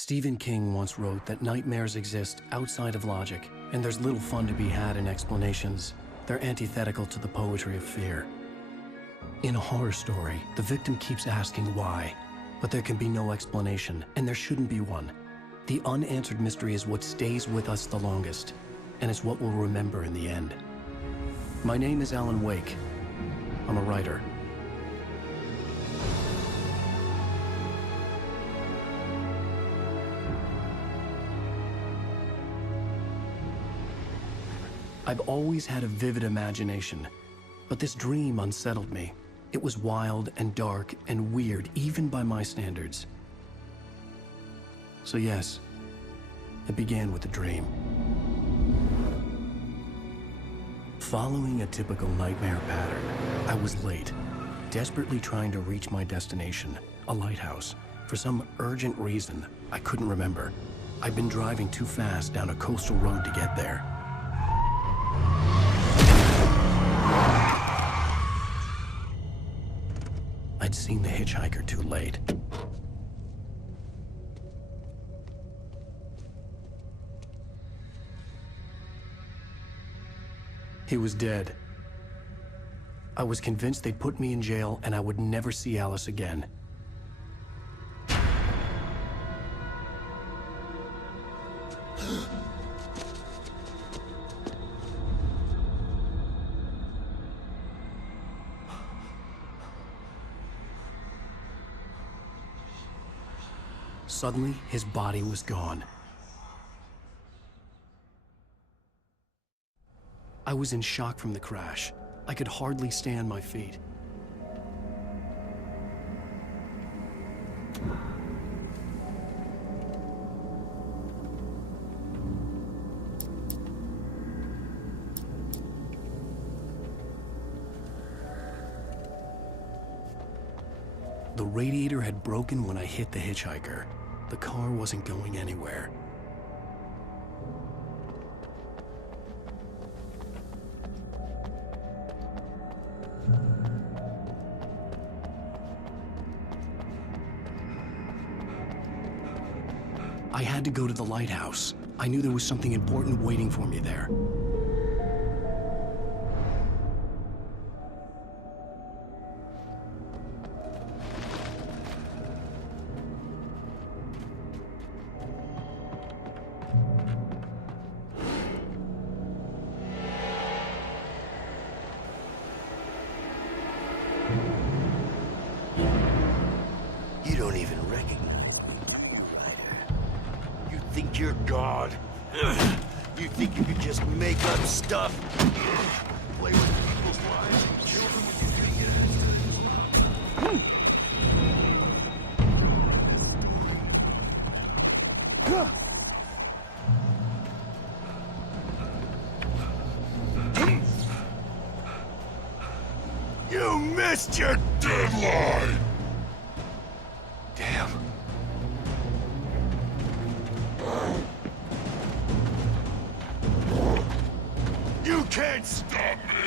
Stephen King once wrote that nightmares exist outside of logic, and there's little fun to be had in explanations. They're antithetical to the poetry of fear. In a horror story, the victim keeps asking why, but there can be no explanation, and there shouldn't be one. The unanswered mystery is what stays with us the longest, and it's what we'll remember in the end. My name is Alan Wake. I'm a writer. I've always had a vivid imagination, but this dream unsettled me. It was wild and dark and weird, even by my standards. So yes, it began with a dream. Following a typical nightmare pattern, I was late, desperately trying to reach my destination, a lighthouse. For some urgent reason, I couldn't remember. I'd been driving too fast down a coastal road to get there. I'd seen the hitchhiker too late. He was dead. I was convinced they'd put me in jail and I would never see Alice again. Suddenly, his body was gone. I was in shock from the crash. I could hardly stand my feet. The radiator had broken when I hit the hitchhiker. The car wasn't going anywhere. I had to go to the lighthouse. I knew there was something important waiting for me there. You don't even recognize me, Ryder. You think you're God? You think you could just make up stuff? Play with people's lives and kill them if you think it is. You missed your deadline! Damn. You can't stop me!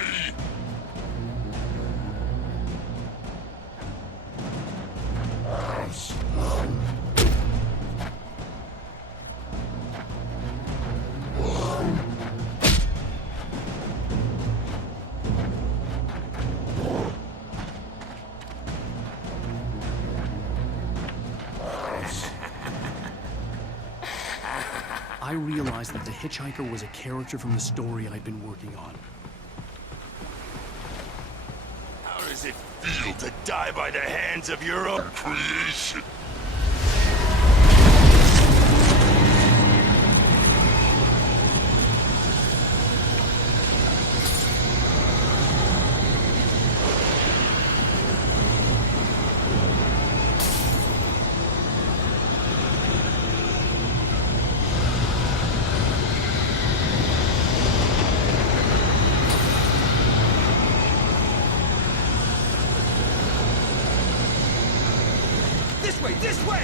I realized that the hitchhiker was a character from the story I'd been working on. How does it feel to die by the hands of your own creation? This way!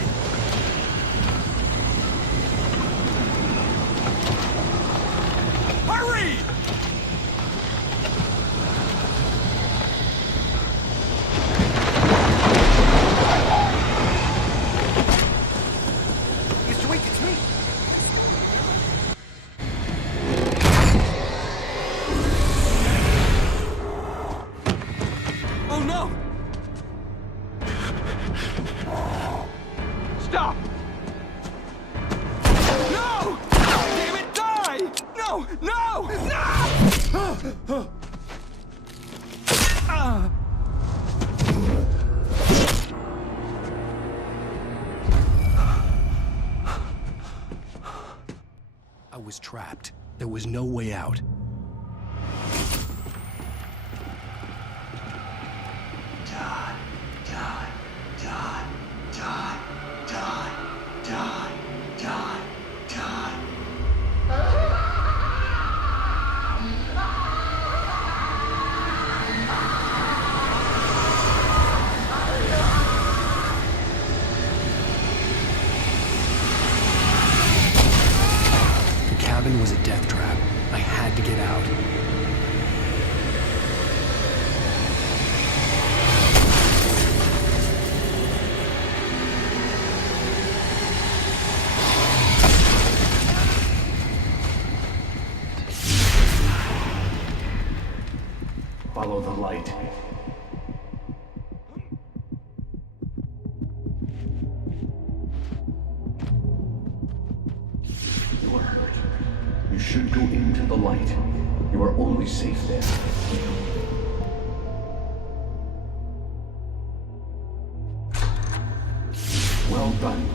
Hurry! It's Stop! No! Damn it, die! No! No! No! I was trapped. There was no way out. Die, die, die, die, die, die, die, die. The cabin was a death trap. I had to get out. Follow the light. You are hurt. You should go into the light. You are only safe there. Well done.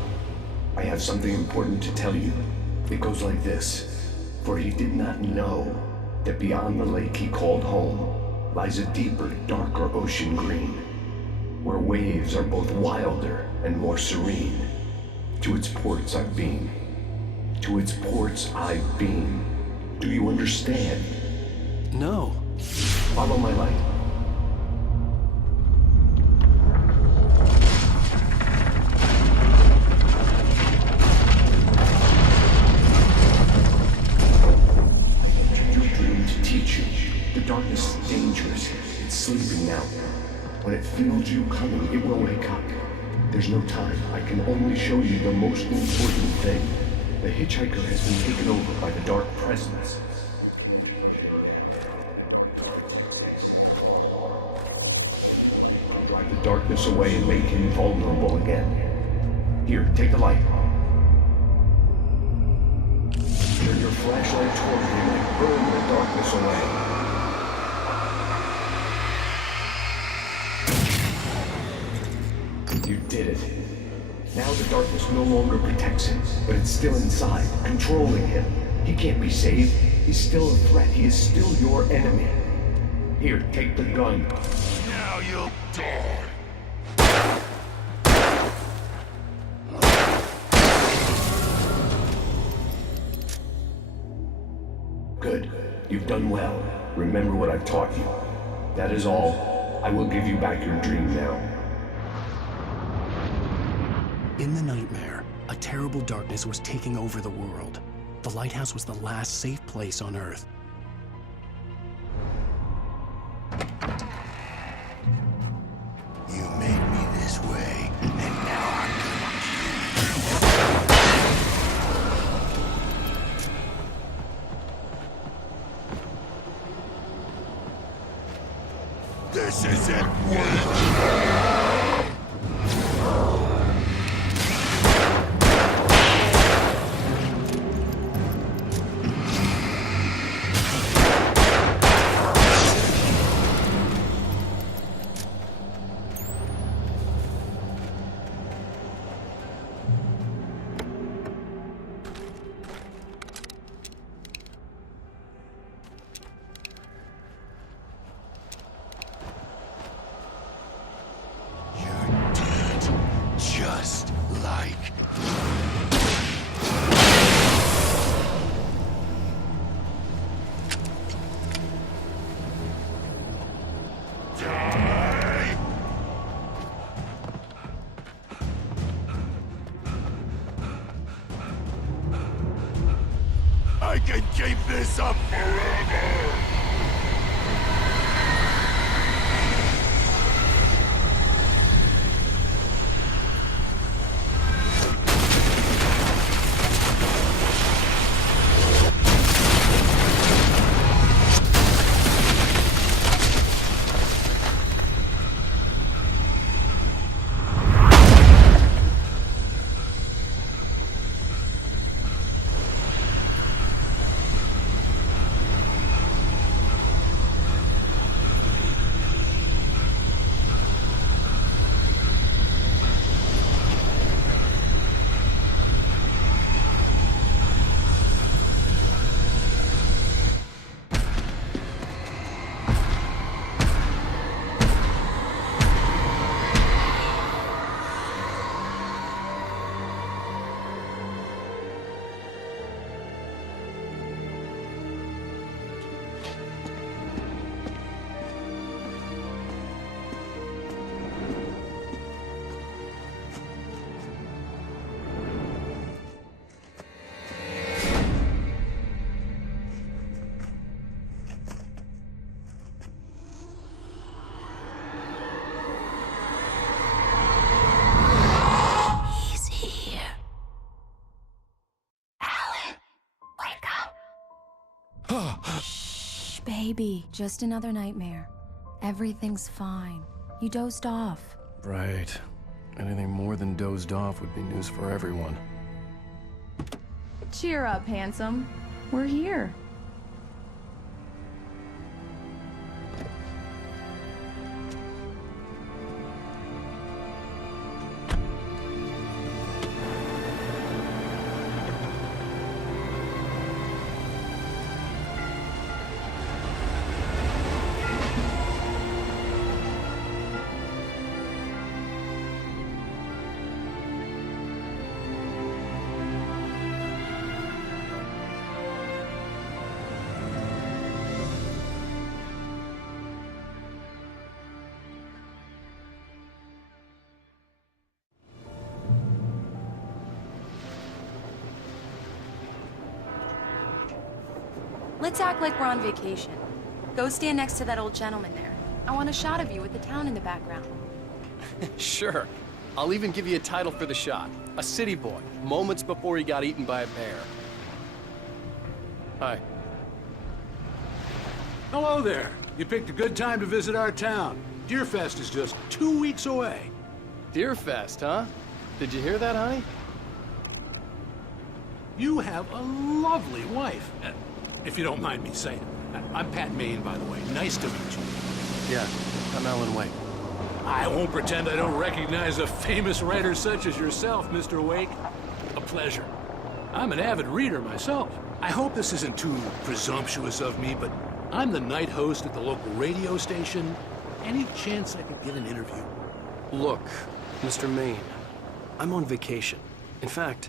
I have something important to tell you. It goes like this. For he did not know that beyond the lake he called home lies a deeper, darker ocean green, where waves are both wilder and more serene. To its ports I've been. To its ports I've been. Do you understand? No. Follow my light. Your dream to teach you. The darkness is dangerous. It's sleeping now. When it feels you coming, it will wake up. There's no time. I can only show you the most important thing. The hitchhiker has been taken over by the dark presence. Drive the darkness away and make him vulnerable again. Here, take the light. Turn your flashlight toward him and burn the darkness away. You did it. Now the darkness no longer protects him, but it's still inside, controlling him. He can't be saved. He's still a threat. He is still your enemy. Here, take the gun. Now you'll die. Good. You've done well. Remember what I've taught you. That is all. I will give you back your dream now. In the nightmare, a terrible darkness was taking over the world. The lighthouse was the last safe place on Earth. You made me this way, and now I'm gonna kill you. This isn't worth. Just like die. I can keep this up forever. Shh, baby. Just another nightmare. Everything's fine. You dozed off. Right. Anything more than dozed off would be news for everyone. Cheer up, handsome. We're here. Let's act like we're on vacation. Go stand next to that old gentleman there. I want a shot of you with the town in the background. Sure. I'll even give you a title for the shot. A city boy, moments before he got eaten by a bear. Hi. Hello there. You picked a good time to visit our town. Deerfest is just 2 weeks away. Deerfest, huh? Did you hear that, honey? You have a lovely wife. If you don't mind me saying. I'm Pat Maine, by the way. Nice to meet you. Yeah, I'm Alan Wake. I won't pretend I don't recognize a famous writer such as yourself, Mr. Wake. A pleasure. I'm an avid reader myself. I hope this isn't too presumptuous of me, but I'm the night host at the local radio station. Any chance I could get an interview? Look, Mr. Maine, I'm on vacation. In fact,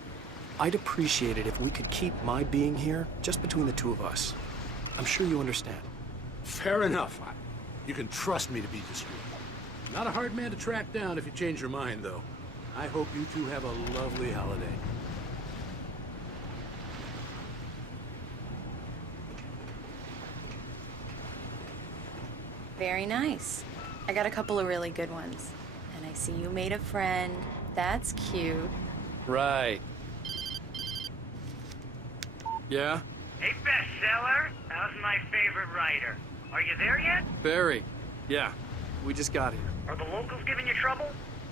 I'd appreciate it if we could keep my being here just between the two of us. I'm sure you understand. Fair enough. You can trust me to be discreet. Not a hard man to track down if you change your mind, though. I hope you two have a lovely holiday. Very nice. I got a couple of really good ones. And I see you made a friend. That's cute. Right. Yeah? Hey, bestseller. How's my favorite writer? Are you there yet? Barry. Yeah. We just got here. Are the locals giving you trouble?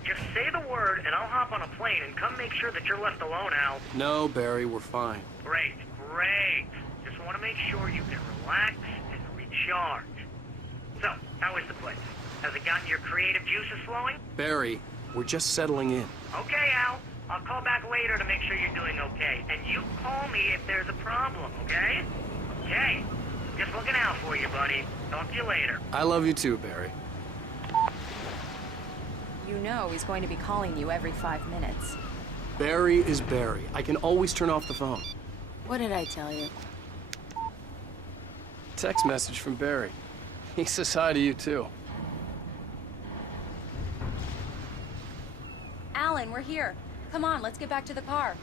Just say the word and I'll hop on a plane and come make sure that you're left alone, Al. No, Barry, we're fine. Great, great. Just want to make sure you can relax and recharge. So, how is the place? Has it gotten your creative juices flowing? Barry, we're just settling in. Okay, Al. I'll call back later to make sure you're doing okay. And you call me if there's a problem, okay? Okay. Just looking out for you, buddy. Talk to you later. I love you too, Barry. You know he's going to be calling you every 5 minutes. Barry is Barry. I can always turn off the phone. What did I tell you? Text message from Barry. He says hi to you too. Alan, we're here. Come on, let's get back to the car.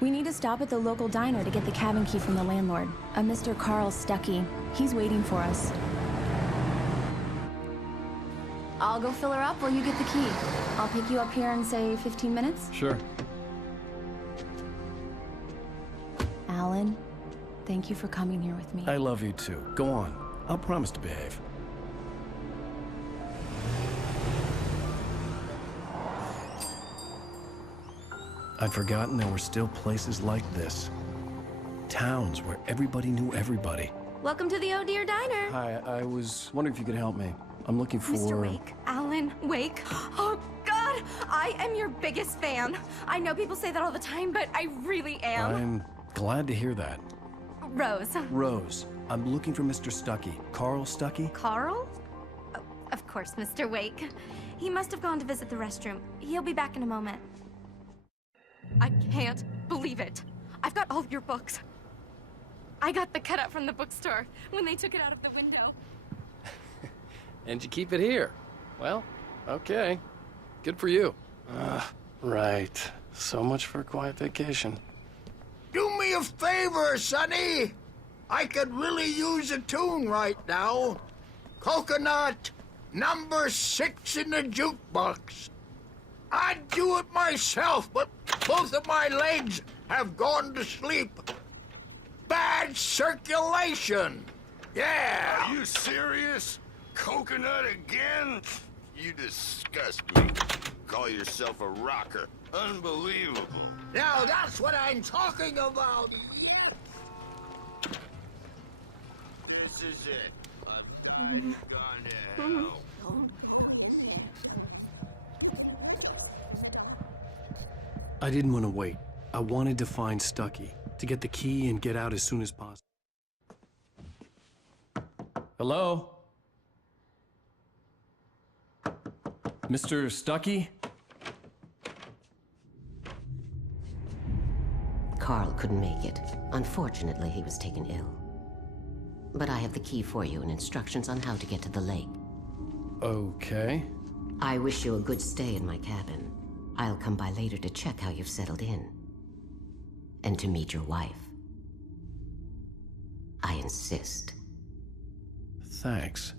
We need to stop at the local diner to get the cabin key from the landlord, a Mr. Carl Stuckey. He's waiting for us. I'll go fill her up while you get the key. I'll pick you up here in, say, 15 minutes? Sure. Alan, thank you for coming here with me. I love you too. Go on. I'll promise to behave. I'd forgotten there were still places like this. Towns where everybody knew everybody. Welcome to the Oh Dear Diner. Hi, I was wondering if you could help me. I'm looking for... Mr. Wake. Alan Wake. Oh, God! I am your biggest fan. I know people say that all the time, but I really am. I'm glad to hear that. Rose. Rose, I'm looking for Mr. Stuckey. Carl Stuckey? Carl? Oh, of course, Mr. Wake. He must have gone to visit the restroom. He'll be back in a moment. I can't believe it. I've got all your books. I got the cutout from the bookstore when they took it out of the window. And you keep it here. Well, okay. Good for you. Right. So much for a quiet vacation. Do me a favor, Sonny. I could really use a tune right now. Coconut, number 6 in the jukebox. I'd do it myself, but both of my legs have gone to sleep. Bad circulation. Yeah. Are you serious? Coconut again? You disgust me. Call yourself a rocker. Unbelievable. Now that's what I'm talking about. Yes. This is it. I've gone to hell. I didn't want to wait. I wanted to find Stucky, to get the key and get out as soon as possible. Hello? Mr. Stucky? Carl couldn't make it. Unfortunately, he was taken ill. But I have the key for you and instructions on how to get to the lake. Okay. I wish you a good stay in my cabin. I'll come by later to check how you've settled in. And to meet your wife. I insist. Thanks.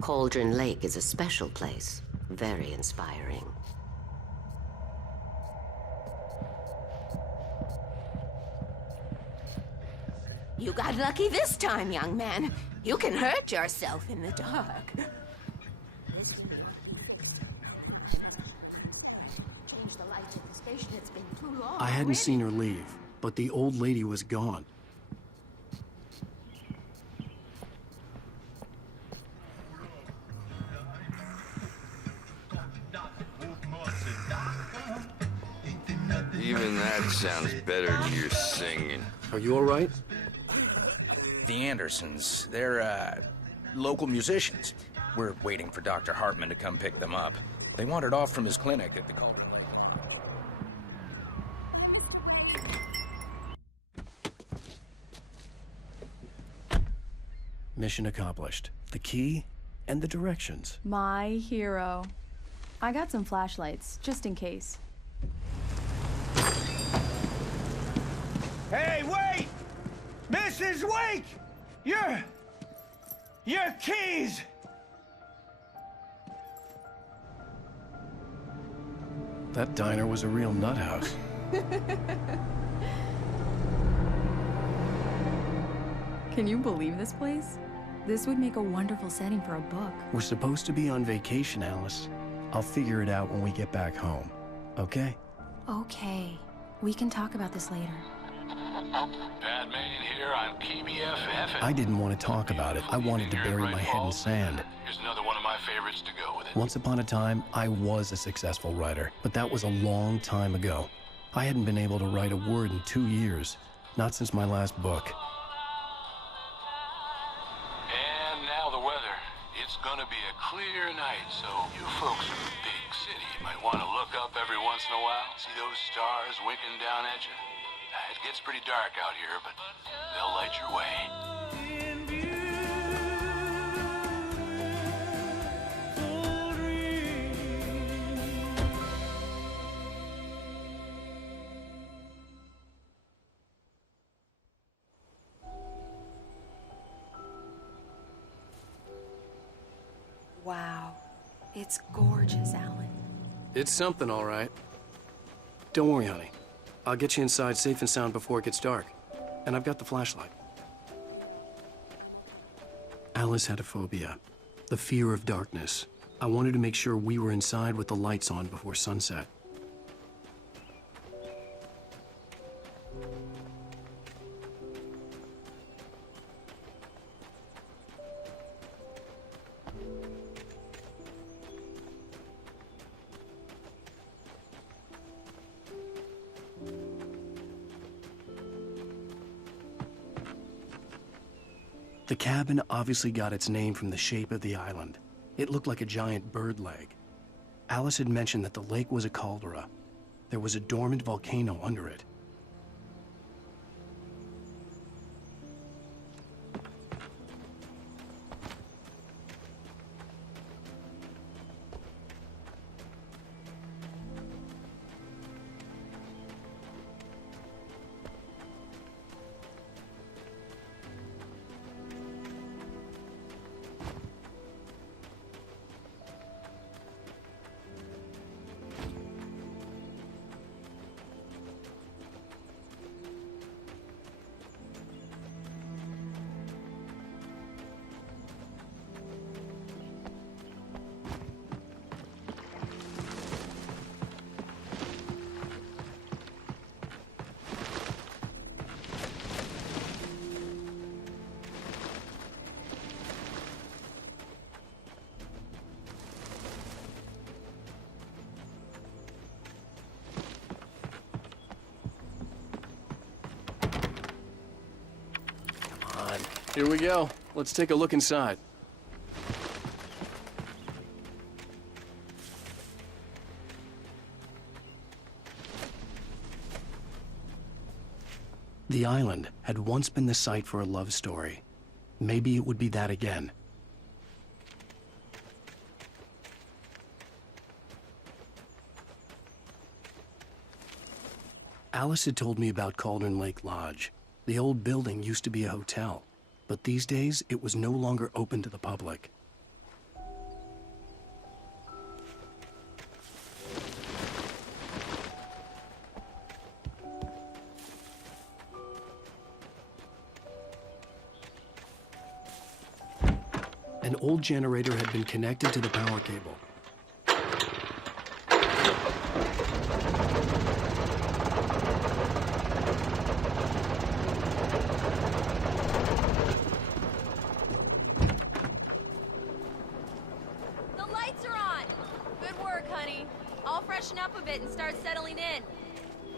Cauldron Lake is a special place. Very inspiring. You got lucky this time, young man. You can hurt yourself in the dark. Change the lights at the station. It's been too long. I hadn't seen her leave, but the old lady was gone. Even that sounds better than your singing. Are you all right? The Andersons, they're, local musicians. We're waiting for Dr. Hartman to come pick them up. They wandered off from his clinic at the Cauldron Lake. Mission accomplished. The key and the directions. My hero. I got some flashlights, just in case. Hey, wait! Mrs. Wake! Your keys! That diner was a real nut house. Can you believe this place? This would make a wonderful setting for a book. We're supposed to be on vacation, Alice. I'll figure it out when we get back home. Okay? Okay. We can talk about this later. Pat Manning here on KBFF. I didn't want to talk about it. I wanted to bury my head in sand. Here's another one of my favorites to go with it. Once upon a time, I was a successful writer, but that was a long time ago. I hadn't been able to write a word in 2 years, not since my last book. And now the weather. It's gonna be a clear night, so you folks in the big city might want to look up every once in a while, see those stars winking down at you. It gets pretty dark out here, but they'll light your way. Wow. It's gorgeous, Alan. It's something, all right. Don't worry, honey. I'll get you inside safe and sound before it gets dark. And I've got the flashlight. Alice had a phobia. The fear of darkness. I wanted to make sure we were inside with the lights on before sunset. The cabin obviously got its name from the shape of the island. It looked like a giant bird leg. Alice had mentioned that the lake was a caldera. There was a dormant volcano under it. Here we go. Let's take a look inside. The island had once been the site for a love story. Maybe it would be that again. Alice had told me about Cauldron Lake Lodge. The old building used to be a hotel, but these days it was no longer open to the public. An old generator had been connected to the power cable. The lights are on! Good work, honey. I'll freshen up a bit and start settling in.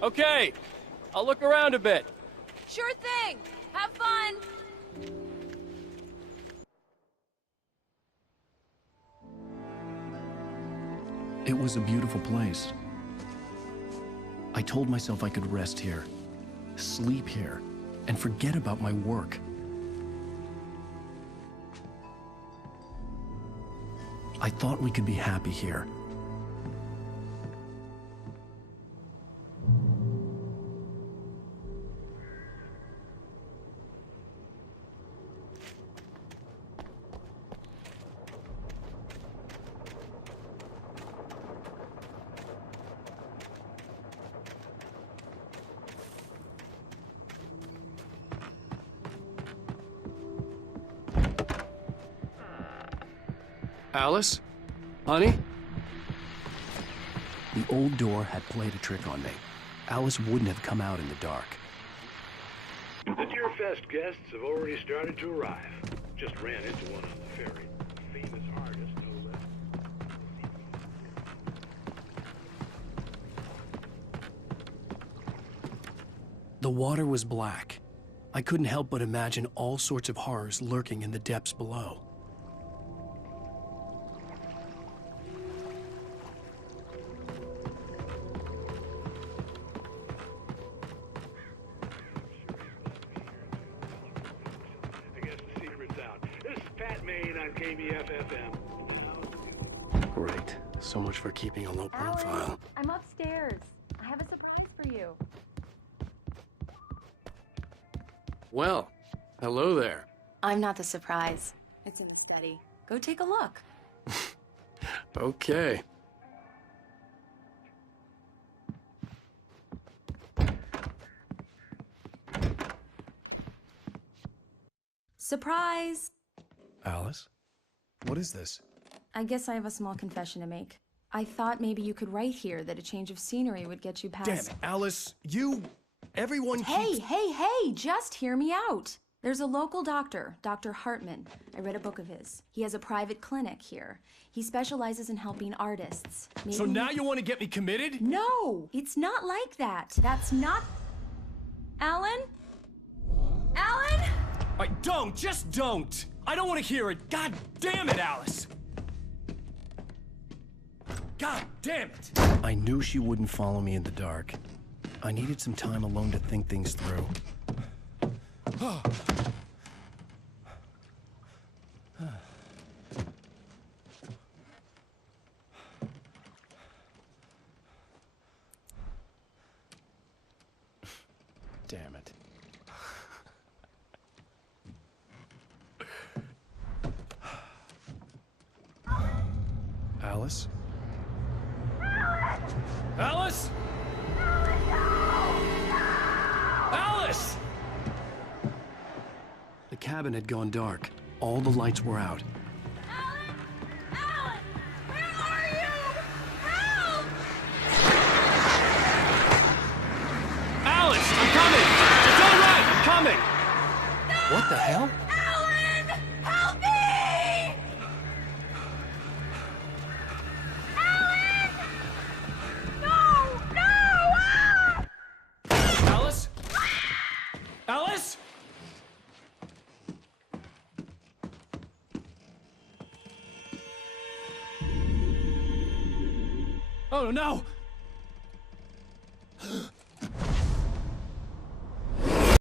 Okay, I'll look around a bit. Sure thing! Have fun! It was a beautiful place. I told myself I could rest here, sleep here, and forget about my work. I thought we could be happy here. Alice? Honey? The old door had played a trick on me. Alice wouldn't have come out in the dark. The Deerfest guests have already started to arrive. Just ran into one on the ferry. Famous artist, no less. The water was black. I couldn't help but imagine all sorts of horrors lurking in the depths below. Great. So much for keeping a low profile. I'm upstairs. I have a surprise for you. Well, hello there. I'm not the surprise. It's in the study. Go take a look. Okay. Surprise! Alice? What is this? I guess I have a small confession to make. I thought maybe you could write here that a change of scenery would get you past... Damn it, Alice, everyone Hey, hey, just hear me out. There's a local doctor, Dr. Hartman. I read a book of his. He has a private clinic here. He specializes in helping artists. Maybe So now you want to get me committed? No, it's not like that. That's not... Alan? Alan? Just don't! I don't want to hear it! God damn it, Alice! God damn it! I knew she wouldn't follow me in the dark. I needed some time alone to think things through. Damn it. Alice? Alice? Alice! The cabin had gone dark. All the lights were out. Alice, I'm coming! It's all right, I'm coming! No! What the hell? Alan! Help me! Alan! No! No! Ah! Alice? Alice? Oh no!